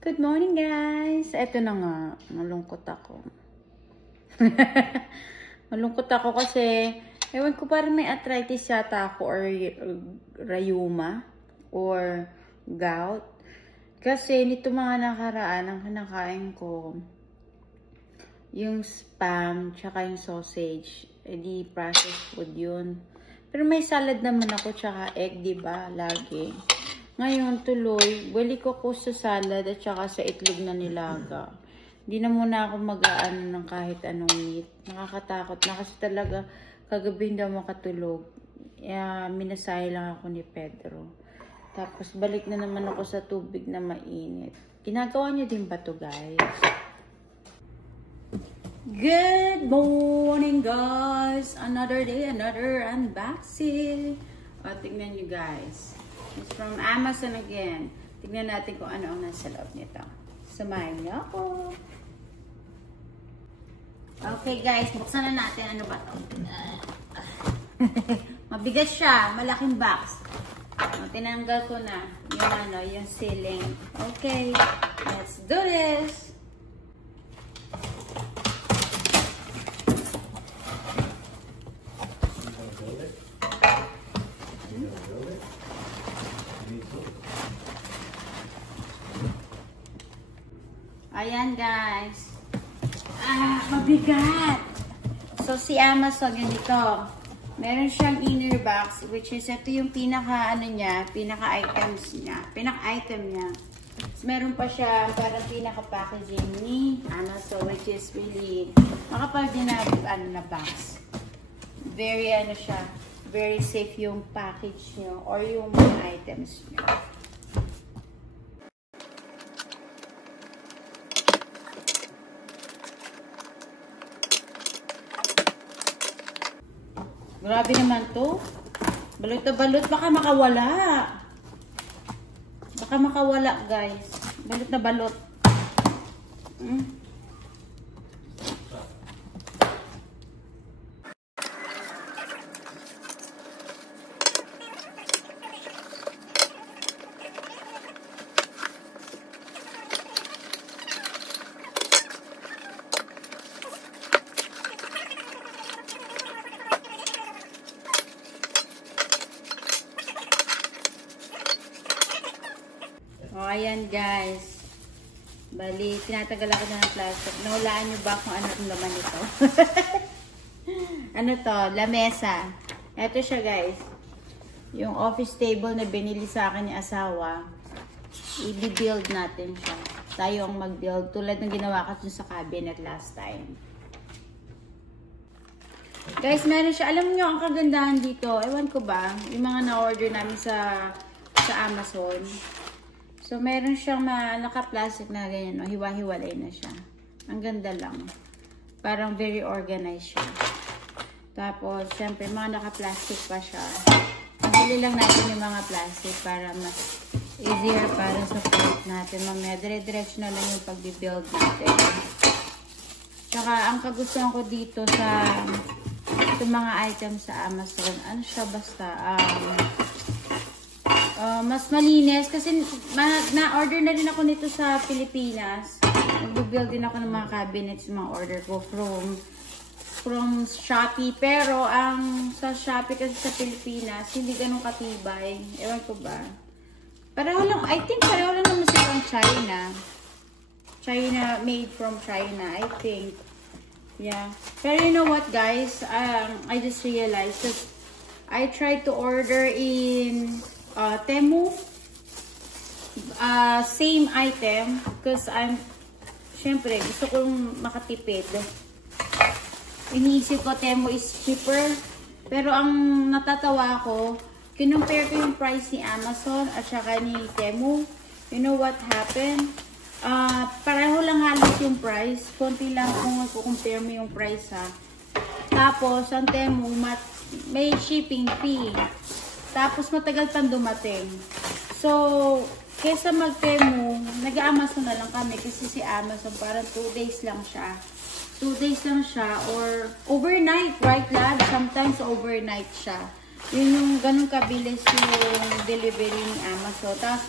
Good morning, guys! Eto na nga, malungkot ako. Malungkot ako kasi, ewan ko, parang may arthritis yata ako or rayuma or gout. Kasi nito mga nakaraan, ang kinakain ko, yung spam, tsaka yung sausage, di processed food yun. Pero may salad naman ako, tsaka egg, diba? Lagi. Ngayon, tuloy, balik ako sa salad at saka sa itlog na nilaga. Hindi na muna ako mag-aano ng kahit anong meat. Nakakatakot na kasi talaga kagabi hindi ako makatulog. Minasay lang ako ni Pedro. Tapos balik na naman ako sa tubig na mainit. Ginagawa niyo din ba to, guys? Good morning, guys! Another day, another unboxing. O, tingnan niyo, guys. It's from Amazon again. Tignan natin kung ano ang nasa loob nito. Samahan niyo ako. Okay, guys. Buksan na natin. Ano ba ito? Mabigat siya. Malaking box. Tinanggal ko na yung sealing. Okay. Let's do this. Ayan, guys. Mabigat. So, si Amazon, ganito. Meron siyang inner box, which is, ito yung pinaka-item niya. So, meron pa siya, parang pinaka-packaging ni Amazon, which is really, makapal din na box. Very, very safe yung package nyo, or yung mga items nyo. Grabe naman to. Balot na balot. Baka makawala. Baka makawala, guys. Balot na balot. O, ayan, guys. Bali, tinatagal ako na ng plastic. Nahulaan nyo ba kung ano ang laman nito? Ano to? Lamesa. Ito siya, guys. Yung office table na binili sa akin ni asawa. I-build natin siya. Tayo ang mag-build. Tulad ng ginawa ko sa cabinet last time. Guys, meron siya. Alam nyo, ang kagandahan dito, ewan ko ba, yung mga na-order namin sa Amazon. So, meron siyang naka-plastic na ganyan, no? Hiwa-hiwalay na siya. Ang ganda lang. Parang very organized siya. Tapos, syempre, mga naka-plastic pa siya. Pagili lang natin yung mga plastic para mas easier para sa plate natin. Mamaya, dire-diretso na lang yung pag-build natin. Tsaka, ang kagustuhan ko dito sa mga items sa Amazon, ano siya basta, mas malinis kasi na-order na rin ako nito sa Pilipinas. Nag-build din ako ng mga cabinets, mga order ko from Shopee. Pero ang sa Shopee kasi sa Pilipinas, hindi ganun katibay. Ewan ko ba. Pareho lang, I think pareho lang naman silang China, made from China, I think. Yeah. Pero you know what, guys? I just realized that I tried to order in Temu, same item, because syempre, gusto kong makatipid. Iniisip ko, Temu is cheaper. Pero ang natatawa ko, kinumpare ko yung price ni Amazon at saka ni Temu. You know what happened? Pareho lang halos yung price. Konti lang kung compare mo yung price, ha. Tapos, ang Temu, may shipping fee. Tapos, matagal pang dumating. So, kesa mag-Temu, nag-Amazon na lang kami. Kasi si Amazon, parang 2 days lang siya. 2 days lang siya. Or, overnight, right, lad? Sometimes, overnight siya. Yun yung ganun kabilis yung delivery ni Amazon. Tapos,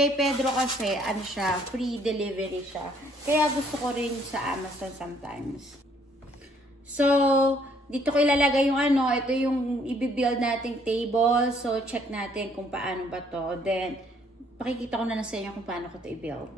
kay Pedro kasi, ano siya, free delivery siya. Kaya gusto ko rin sa Amazon sometimes. So, dito ko ilalagay yung ano, ito yung i-build nating table. So, check natin kung paano ba to. Then, pakikita ko na lang sa inyo kung paano ko to i-build.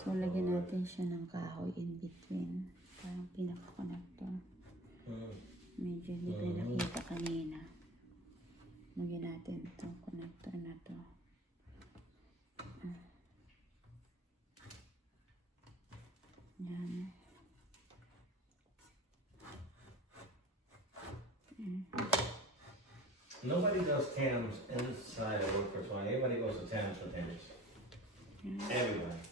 So, lagyan natin siya ng kahoy in between. Parang pinaka-connector. Medyo hindi ko nakita kanina. Lagyan natin itong connector na to. Yan. Nobody does Tams inside a WordPress one. Everybody goes to Tams for Tams. Everybody.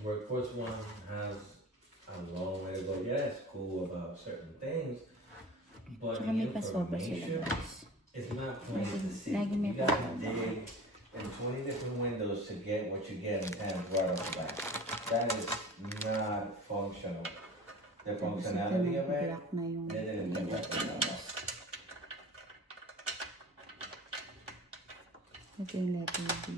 WordPress one has a long way to go. Yeah, it's cool about certain things, but the information is not plain to see. You gotta dig in 20 different windows to get what you get in Tams right off the bat. That is not functional. The functionality of it, they didn't do that. Ito yung letter B.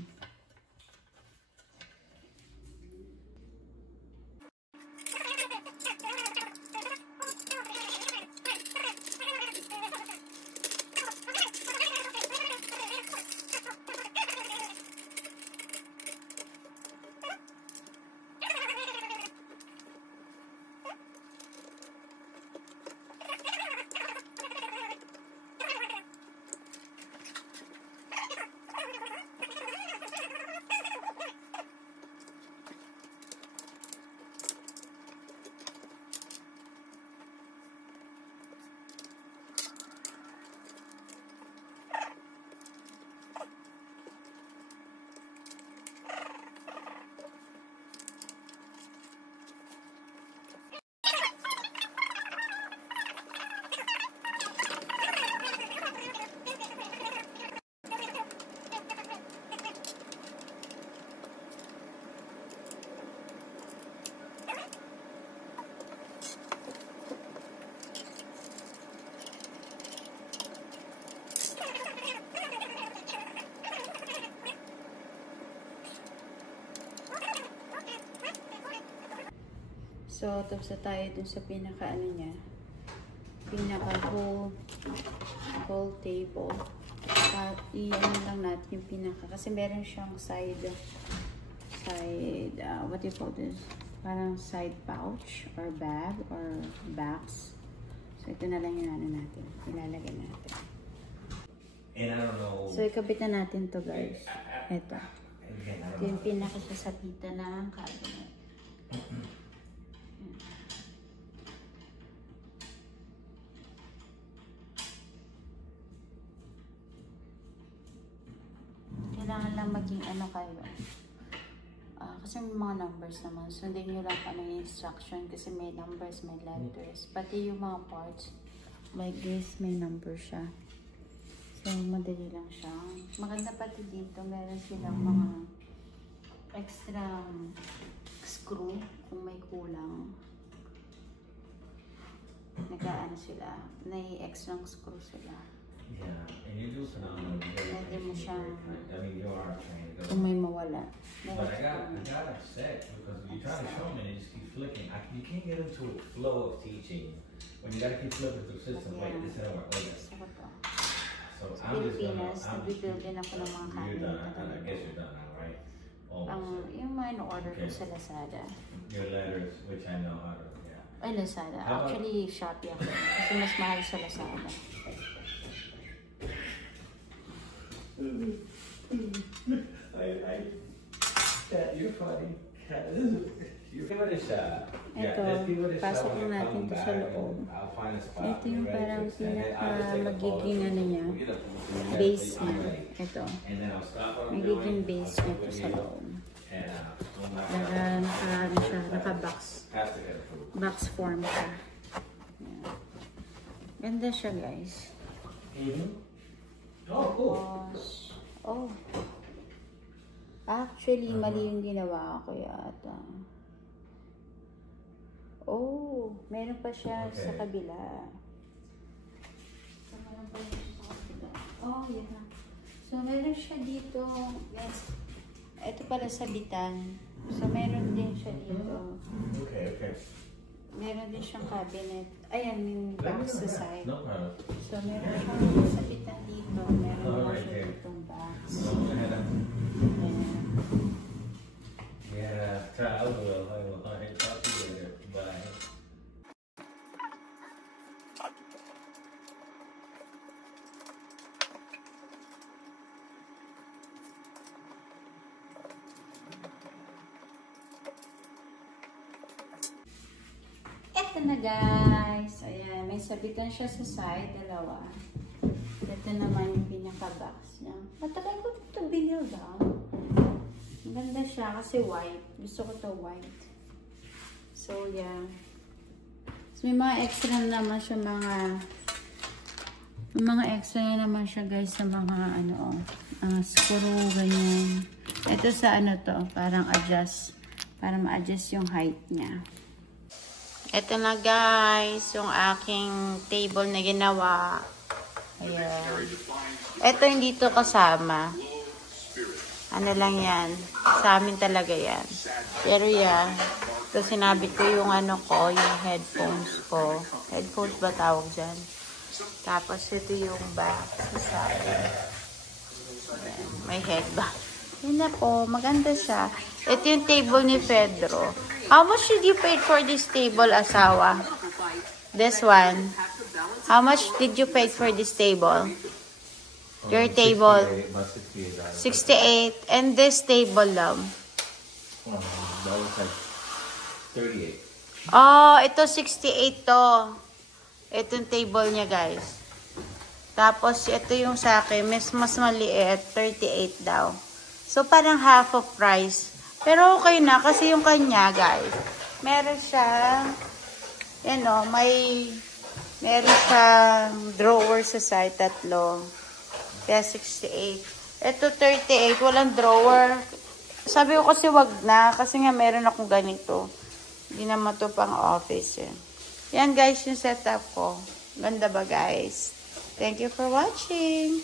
So, tapos na tayo dun sa pinaka ano niya. Pinaka whole table. At i-ano lang natin yung pinaka. Kasi meron siyang side, what do you call this? Parang side pouch or bag or box. So, ito na lang yung ano natin. Ilalagay natin. And I don't know. So, ikabit na natin to guys. Ito. Ito yung pinakasasabitan ng cabinet. Kailangan lang maging ano kayo. Kasi may mga numbers naman. Sundin nyo lang ano yung instruction kasi may numbers, may letters. Pati yung mga parts, like this, may number siya. So, madali lang siya. Maganda pati dito, meron silang mga extra screw kung may kulang. Nag-ano sila, extra screw sila. Yeah, and you do phenomenal. Pwede mo siyang, I mean, you are trained. kung may mawala. But I got upset because you try to show me and it just keeps flicking. You can't get into a flow of teaching when you gotta keep flipping through the system. Wait, this didn't work. Wait. So I'm just gonna. Nag-build din ako ng mga You're cabinet. done. I guess you're done now, right? Almost. Yung mga in-order ko sa Lazada. Your letters, which I know how to. Yeah. Ay, Lazada. Actually, Shopee ako. Kasi mas mahal sa Lazada. You're funny. You give it a shot. Ito, pasok lang natin ito sa loob. Ito yung parang pinaka magiging ano niya, base niya. Ito. Magiging base niya ito sa loob. Naka-box. Box form siya. Ganda siya, guys. Oh, cool. Oh. Actually, mali yung ginawa ko yata. Oh, meron pa siya sa kabila. So, meron pa siya sa kabila. Oh, yun na. So, meron siya dito. Yes. Ito pala sabitan. So, meron din siya dito. Okay. Meron din siyang cabinet. Ayan, yung box sa side. No problem. So, meron siyang sabitan dito. Meron siya ditong box. Yeah, I will. Talk to you later. Bye. Ito na guys. Ayan, may sabitan siya sa side, dalawa. Ito naman yung pinaka-box niya. Matagal ko ito binil daw. Maganda siya kasi white. Gusto ko to white. So, yeah. So, may mga extra naman siya mga extra naman siya guys sa mga ano, screw, ganyan. Ito sa ano to, parang adjust. Para ma-adjust yung height niya. Ito na guys, yung aking table na ginawa. Ayan. Ito hindi to kasama. Ano lang yan. Sa amin talaga yan. Pero yan. Ito sinabit ko yung ano ko, yung headphones ko. Headphones ba tawag dyan? Tapos ito yung back sa side. Ayan. May headband. Yan na po. Maganda siya. Ito yung table ni Pedro. How much did you pay for this table, asawa? This one. How much did you pay for this table? Your table? 68. And this table lang? That was like 38. Oh, ito 68 to. Ito yung table niya, guys. Tapos, ito yung sa akin. Mas maliit. 38 daw. So, parang half of price. Pero okay na. Kasi yung kanya, guys. Meron siya. Yan o. Meron siyang drawer sa side. 3. Kaya 68. Ito 38. Walang drawer. Sabi ko kasi wag na. Kasi nga meron akong ganito. Hindi naman to pang office. Yan guys yung setup ko. Ganda ba guys? Thank you for watching.